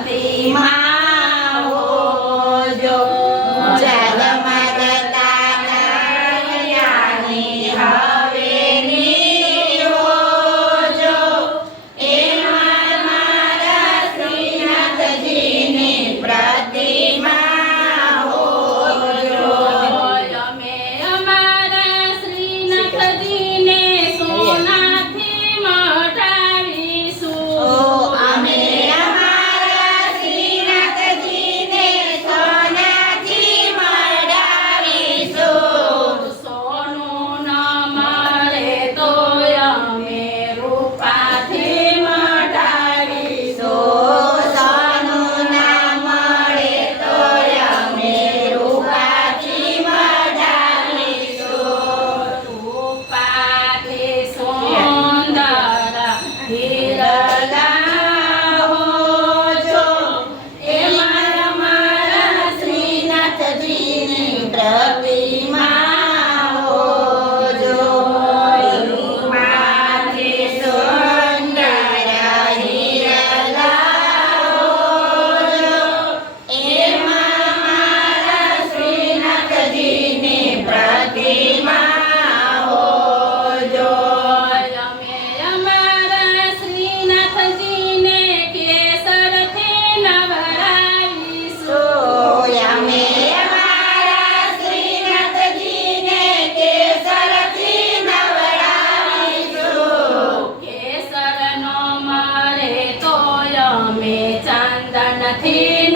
પ્રતિમા ચંદનથી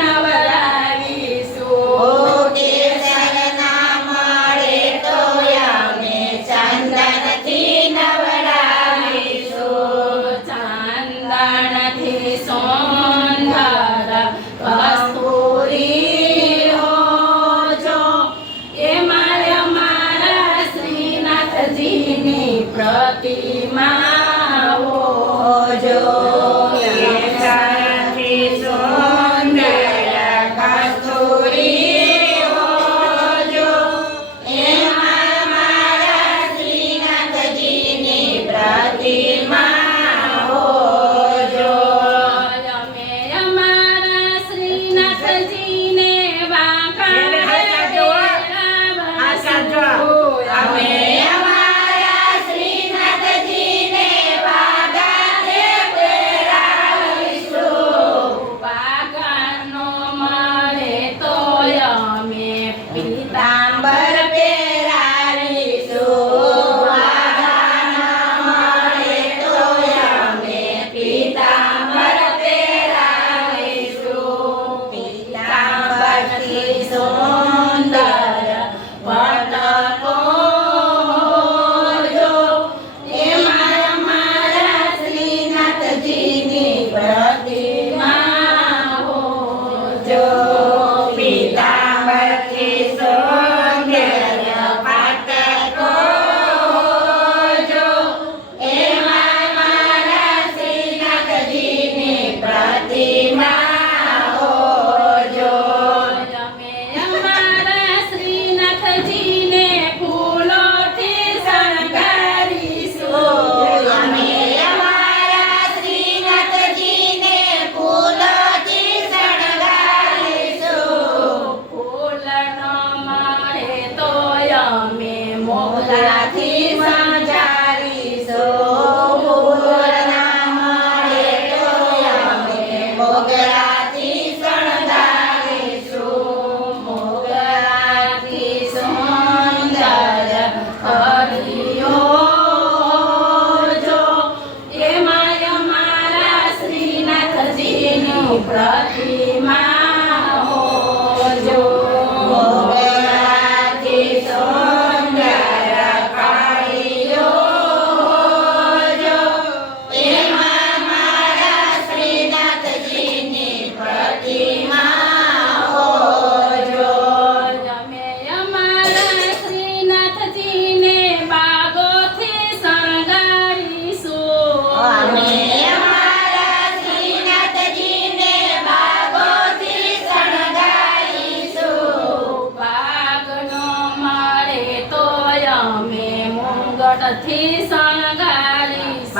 મુંગટથી શણગારીશું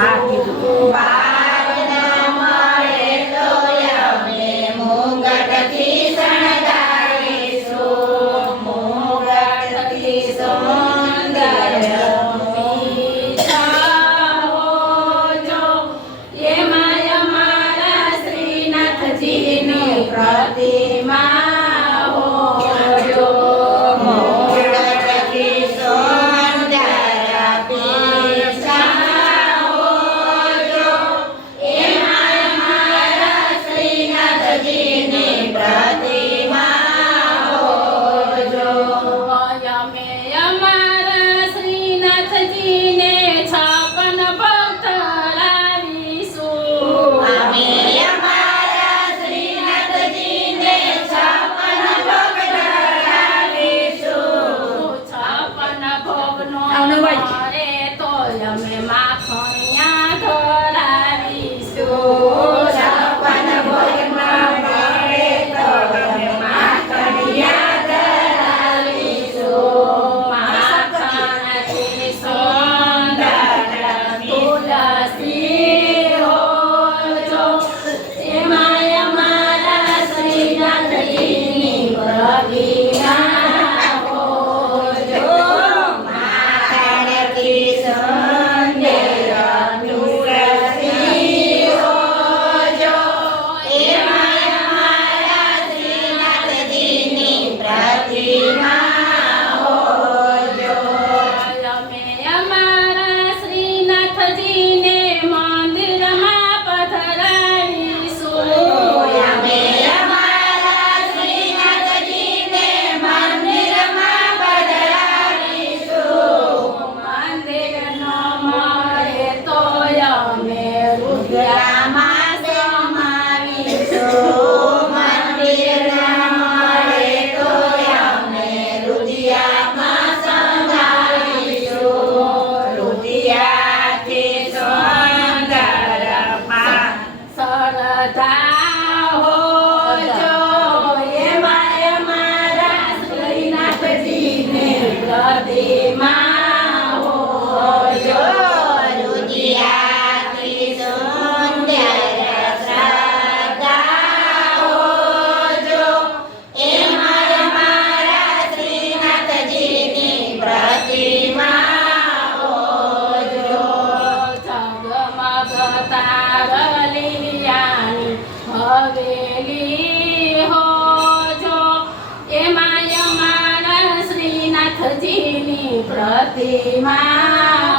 પ્રતિમા.